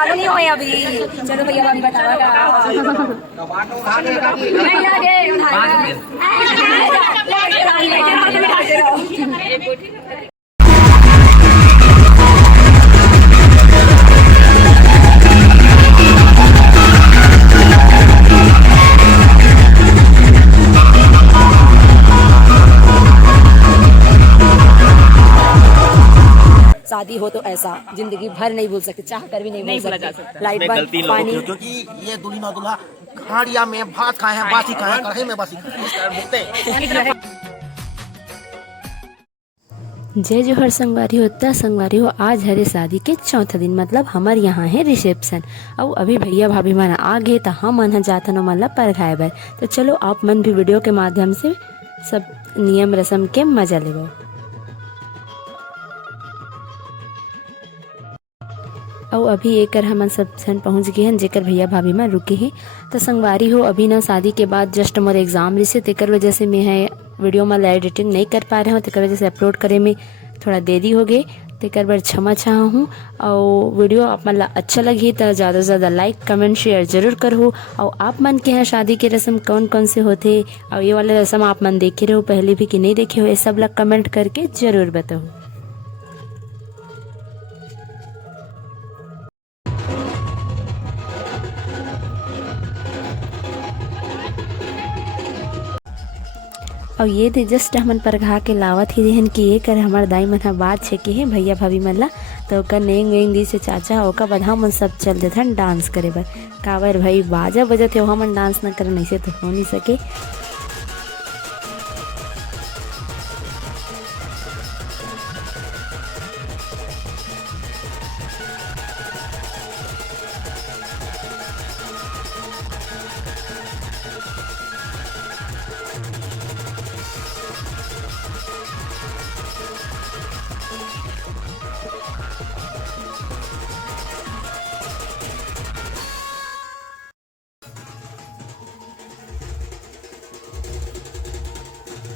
चालू नहीं हुए अभी। चलो भैया भाभी बताओगा। नहीं आगे शादी हो तो ऐसा जिंदगी भर नहीं भूल सकते, चाह कर भी नहीं भूल सकते। लाइट बंद, पानी, क्योंकि ये दूल्ही और दूल्हा खाड़िया में भात खाए हैं, बासी खाए हैं, कढ़ाई में बासी जय जोहर संगवारी होता संगवारी हो। आज हरे शादी के चौथा दिन, मतलब हमारे यहाँ है रिसेप्शन। और अभी भैया भाभी मन आ गए तो हम मन जाता नो मतलब पर खाए बर। तो चलो आप मन भी वीडियो के माध्यम से सब नियम रस्म के मजा लेबो। और अभी एक हमन सब जन पहुँच गए हैं, जेकर भैया भाभी में रुके हैं। तो संगवारी हो अभी ना शादी के बाद जस्ट मोर एग्जाम रही से, तेकर वजह से मैं है वीडियो में एडिटिंग नहीं कर पा रहे हूँ, तेकर वजह से अपलोड करे में थोड़ा देरी हो गई। तेकर बर क्षमा चाह हूँ। और वीडियो आप मन ला अच्छा लगी तो ज़्यादा से ज़्यादा लाइक कमेंट शेयर जरूर करो। और आप मन के यहाँ शादी के रस्म कौन कौन से होते, और ये वाले रस्म आप मन देखे रहो पहले भी कि नहीं देखे हो, ये सब ला कमेंट करके ज़रूर बताओ। और ये थे जस्ट हमन परघा के लावत ही रहन कि ये कर हमार दाई मन ह बात छे कि है भैया भाभी मन ला। तो ओकर नेंग वेंग दी से चाचा ओका बधा मन सब चल देथन डांस करे बर। काबर भाई बाजा बजत है हमन डांस न करे, नहीं से तो हो नहीं सके।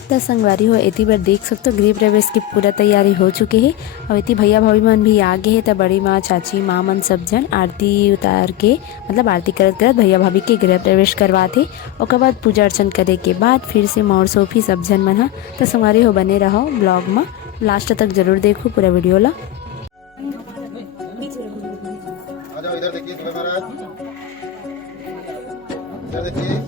तो संगवारी हो इतनी बार देख सकते हो गृह प्रवेश की पूरा तैयारी हो चुकी है। और इतनी भैया भाभी मन भी आगे है। तो बड़ी माँ चाची माँ मन सब जन आरती उतार के, मतलब आरती करत करत भैया भाभी के गृह प्रवेश करवाते। और बाद पूजा अर्चन करे के बाद फिर से मौर सोफी सब जन मन हा। तो संगवारी हो बने रहो ब्लॉग में, लास्ट तक जरूर देखो पूरा वीडियो ला। इधर देखिए इधर देखिए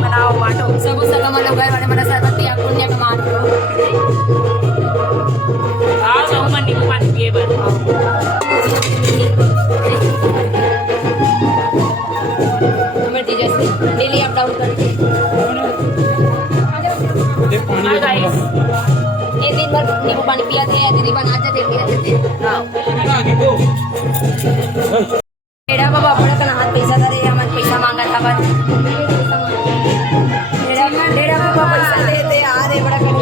बनाओ बांटो सब सगम लोग वाले मन सरबत पिया पुण्य कमान आओ सब मन नींबू पानी पिए बर नंबर दीजिए से डेली अप डाउन करके ये दिन भर नींबू पानी पिया थे या दीदी बना जाते पिया थे। हां एड़ा बाबा बड़ा कना हाथ पैसा धरे हमन पैसा मांगा था बस एड़ा बाबा पैसा दे दे आ रे बड़ा कना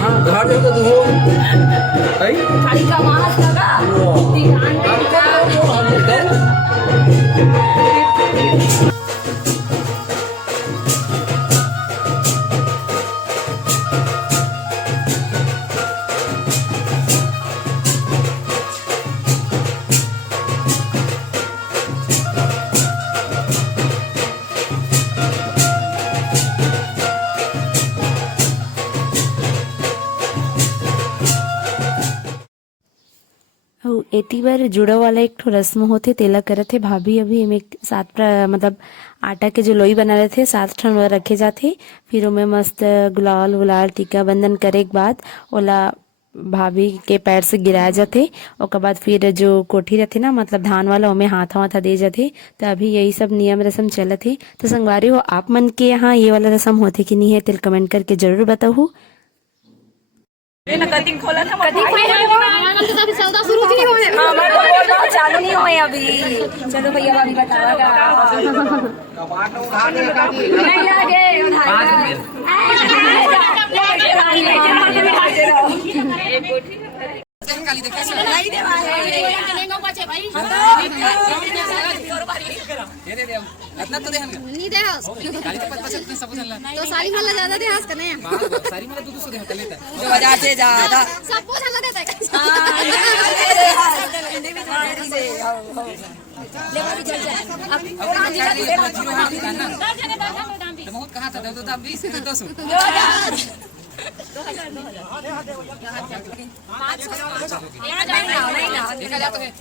हां घर देखो तू हो भाई खाली का मास लगा ध्यान दे एती बार जुड़ा वाला एक ठो रस्म होथे तेला करत थे भाभी अभी एमे मतलब आटा के जो लोई बना रहे थे 7 ठन रखे जाथे। फिर ओमे मस्त गुलाल वुलाल टीका बंधन करे के बाद ओला भाभी के पैर से गिराया जाथे। ओकर बाद फिर जो कोठी रहथे ना मतलब धान वाला ओमे हाथा वाथा दे जाथे। तो अभी यही सब नियम रस्म चलत हे। तो संगवारी हो आप मन के यहाँ ये वाला रस्म होथे कि नहीं है तेल कमेंट करके जरूर बताओ। चालू नहीं हुए अभी। चलो भैया भाभी बताओगा। नहीं लगे तो सारी मला ज्यादा दे हंस करने सारी मला दूध दे हकले जो वजह से ज्यादा सब कुछ हल्ला देता है ले भाभी चल जा अब बहुत कहा था तो दाम 20 से 200 देखा जाता है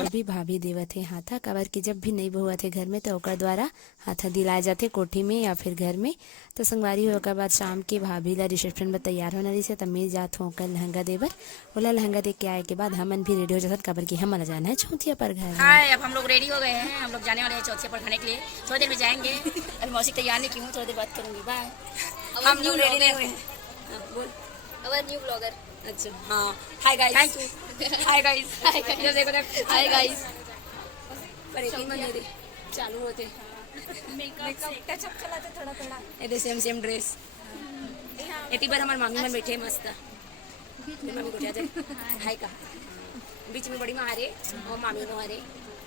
अभी भाभी देवत है हाथा कबर की जब भी नहीं बहुआ थे घर में तो ओकर द्वारा हाथा दिलाए जाते कोठी में या फिर घर में। तो संगवारी हो ओकर बाद शाम के भाभी ला रिसेप्शन में तैयार होना रही से तब मैं जात हूँ ओकर लहंगा देवर। बोला लहंगा देख के आए के बाद हमन भी रेडी हो जाता कबर की हम जाना है चौथिया पर घर। हाय अब हम लोग रेडी हो गए हैं। हम लोग जाने वाले हैं चौथिया पर खाने के लिए। थोड़ी देर में जाएंगे। अभी मौसी तैयार नहीं की हूँ थोड़ी देर बात करूंगी। बाय। हम लोग रेडी नहीं हुए हैं। बोल अवर न्यू ब्लॉगर अच्छा हाँ hi guys thank you hi guys ये देखो देख हाय गाइस पर एक मिनट दे चालू होते मेकअप टचअप चलाते थोड़ा थोड़ा ये सेम ड्रेस एती बार हमारे मामी में बैठे मस्त मामी को जाते हाय का बीच में बड़ी मारे और मामी को मारे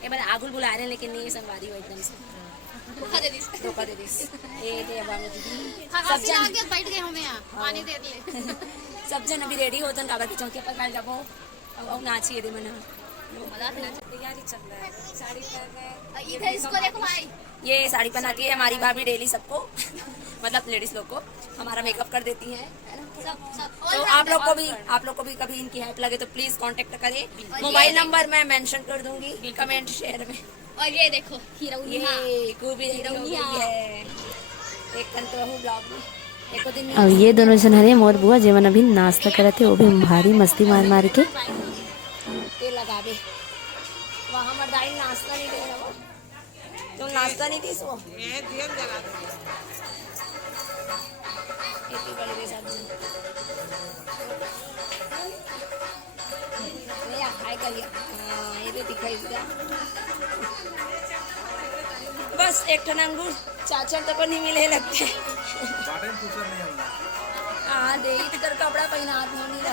ये बार आगुल बुला रहे हैं लेकिन ये संवादी हो एकदम से धोखा दे दिस ये दे अब हम दीदी सब जन आगे बैठ गए हमें यहां पानी दे दिए सब जन अभी रेडी होतन काबर की चौकी पर काल जाबो अब नाची दे मना मजा तैयारी चल रहा है साड़ी पहन इधर इसको देखो भाई ये साड़ी पहनाती है हमारी भाभी डेली सबको मतलब लेडीज लोग को हमारा मेकअप कर देती है तो आप लोग को भी कभी इनकी हेल्प लगे तो प्लीज कांटेक्ट करें। मोबाइल नंबर मैं मेंशन कर दूंगी कमेंट शेयर में। और ये देखो हीरोइनिया ये खूबी हीरोइनिया है एक कंट्रो ब्लॉग में एको दिन और ये दोनों जन हरे मोर बुआ जेवन अभी नाश्ता करत थे वो भी भारी मस्ती मार मार के तेल लगावे वहाँ मर्दाई नाश्ता नहीं दे रहा तुम नाश्ता नहीं दी सो इतनी बड़ी सब्जी हाय करिए ये तो दिखाई दिया बस एक टन अंगूर चाचा तक नहीं मिले लगते हाँ दे इधर कपड़ा पहना हाथ में नहीं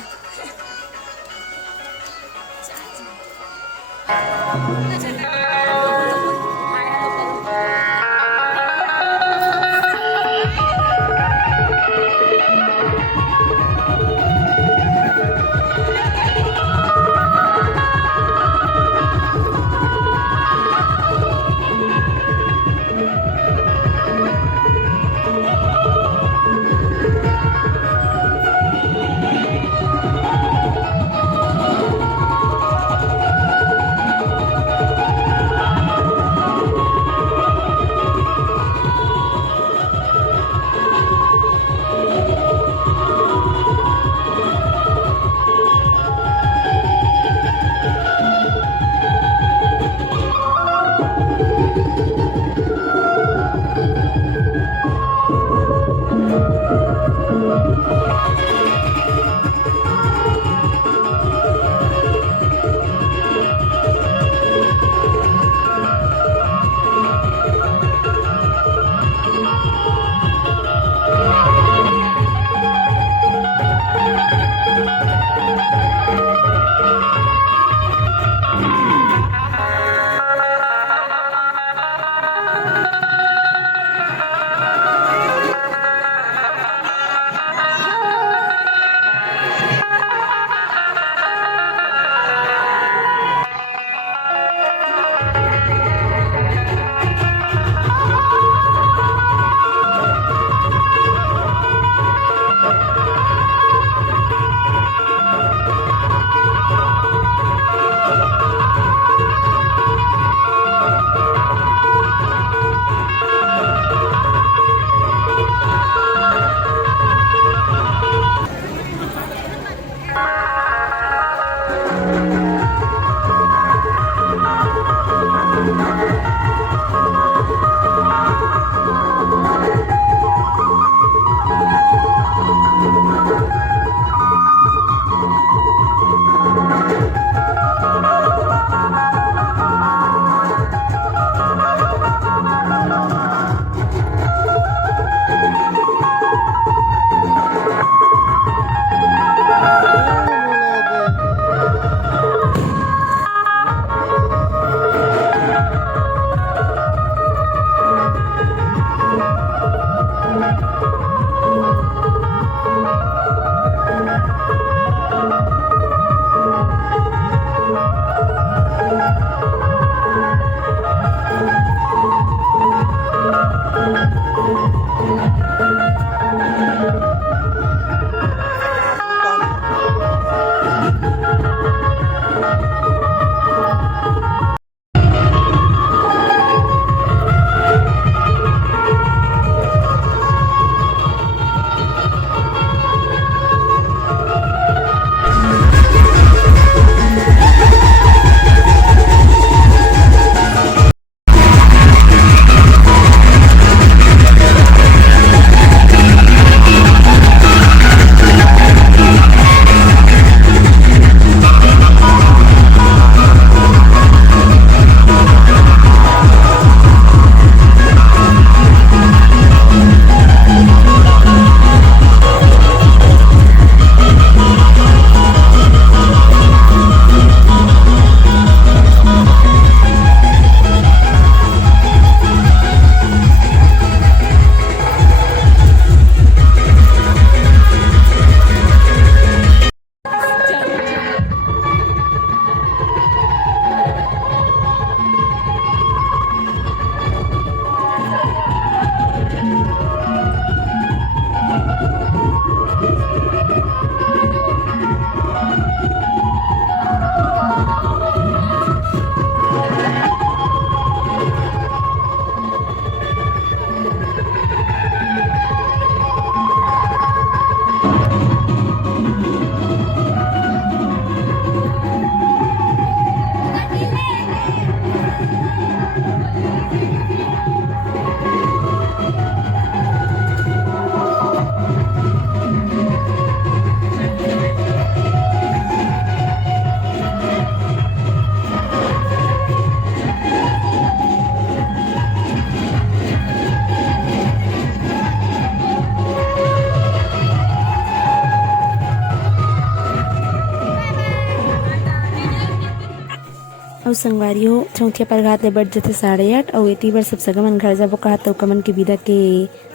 और संगवारी हो चौथिया पर घात ले बढ़ जाते 8:30 और एती बार सब सगमन घर जाबो कहा तो कमन की विदा के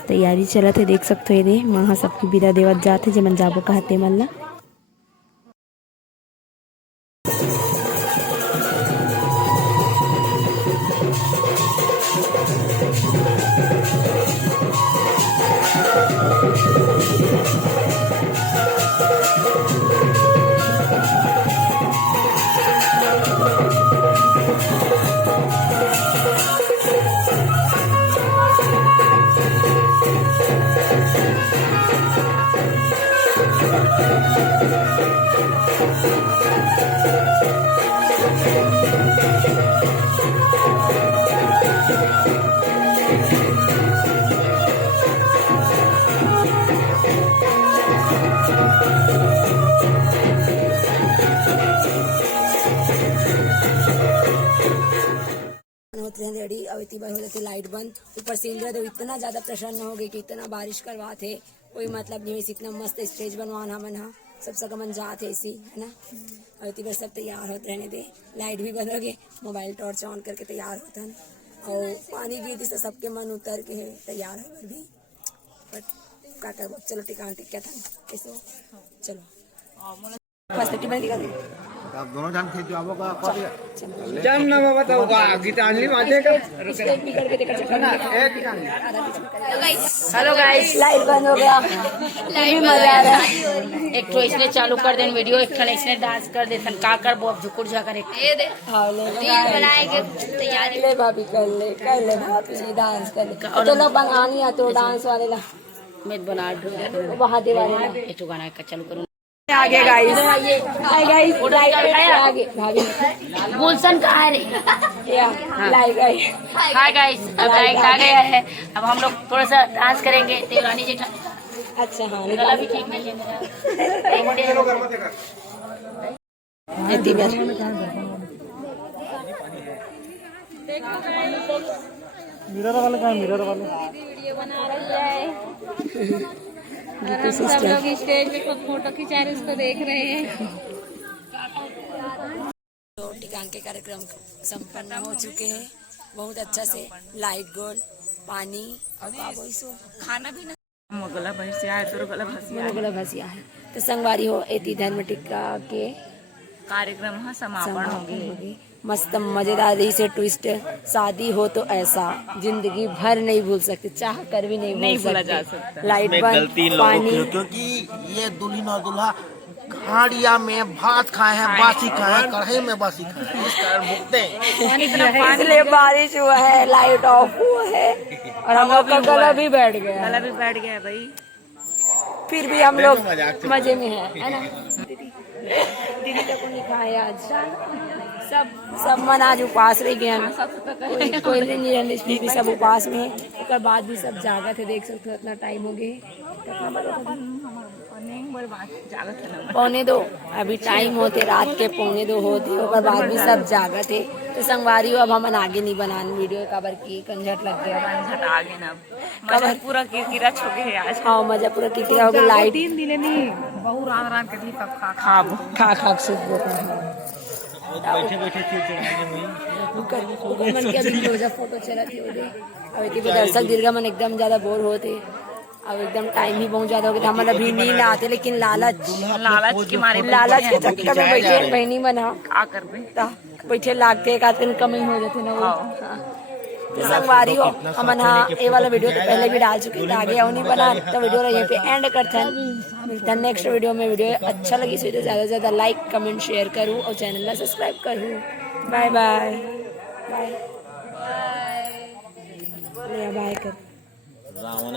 तैयारी चलत है देख सकते हो। वहाँ सबकी विदा देवत जाते जेमन जाबो कहते मन ला। होते हैं रेडी अब इतनी बार हो जाती लाइट बंद। ऊपर से इंद्रदेव इतना ज्यादा प्रसन्न हो गए कि इतना बारिश करवा थे कोई मतलब नहीं। इतना मस्त स्टेज बनवाना मन हा सब सगमन जात है इसी है ना। और इतनी बार सब तैयार होते रहने दे लाइट भी बंद हो गए मोबाइल टॉर्च ऑन करके तैयार होते हैं। और पानी भी थी सबके मन उतर के है तैयार हो भी बट क्या कर चलो टिकान टिक क्या था ऐसो चलो बस बन दिखा दे आप दोनों जान खेत जो आवो का जम ना बताऊंगा गीतांजलि माते का स्टेज भी करके देखा चक्कर हेलो गाइस लाइट बंद हो गया लाइव मजा आ रहा है। एक तो इसने चालू कर देन वीडियो एक ठन इसने डांस कर देन का कर वो झुकुर जा कर ये दे हाँ ले रील बनाएंगे तैयारी ले भाभी कर ले भाभी डांस कर ले तो लोग बनानी है तो डांस वाले ला मैं बना दूं बहादे वाले ला एक तो गाना का चालू करूं आगे गाइस हाय गाइस आगे भाभी गुलशन कहाँ है रे या लाइक गाइस हाय गाइस अब लाइट आ गया है। अब हम लोग थोड़ा सा डांस करेंगे देवरानी जी का अच्छा हाँ गला भी ठीक नहीं है मेरा इतनी बार मिरर वाले कहाँ मिरर वाले सब लोग स्टेज पे फोटो खिंचा रहे उसको देख रहे हैं। तो टिकान के कार्यक्रम संपन्न हो चुके हैं बहुत अच्छा से लाइट गोल पानी और खाना भी ना गला भैंसिया है तो गला भसिया है। तो संगवारी हो एती धर्म टिक्का के कार्यक्रम समापन हो गए। मस्त मजेदार से ट्विस्ट शादी हो तो ऐसा जिंदगी भर नहीं भूल सकते चाह कर भी नहीं भूला जा सकता। लाइट बंद पानी क्योंकि ये दुल्हन और दूल्हा हाड़िया में भात खाए हैं बासी खाए हैं कढ़ाई में बासी खाए हैं इस कारण भुगते हैं। इसलिए बारिश हुआ है लाइट ऑफ हुआ है और हम लोग का गला भी बैठ गया भाई फिर भी हम लोग मजे में है ना। दीदी तक को नहीं खाया आज सब मन आज उपास रह गया कोई नहीं भी सब उपास में है। उसके बाद भी सब जागत है देख सकते हो इतना टाइम हो गया 1:45 अभी टाइम होते रात के 1:45 होते उसके बाद भी सब जागत है। तो संगवारी हो अब हम आगे नहीं बनाने वीडियो कबर की कंझट लग गया आगे ना मजा पूरा किरकिरा छोके है आज। हाँ मजा पूरा किरकिरा हो गया लाइट 3 दिन नहीं बहु रान के दी खा सुख बैठे बैठे मन के अभी रोजा फोटो चला थी अभी दर्शक दीर्घा मन एकदम ज्यादा बोर होते अब एकदम टाइम भी बहुत ज्यादा हो गया हमारा भी नींद आते लेकिन लालच के चक्कर में बैठे बहनी बना बैठे लागते एक आध दिन कम ही हो जाते ना वो। तो संगवारी हो हमन हाँ ये वाला वीडियो तो पहले भी डाल चुके थे आगे और नहीं बना तो वीडियो यहीं पे एंड करते हैं। मिलता नेक्स्ट वीडियो में। वीडियो अच्छा लगी तो ज़्यादा से ज़्यादा लाइक कमेंट शेयर करूँ और चैनल को सब्सक्राइब करूँ। बाय बाय बाय बाय कर रावण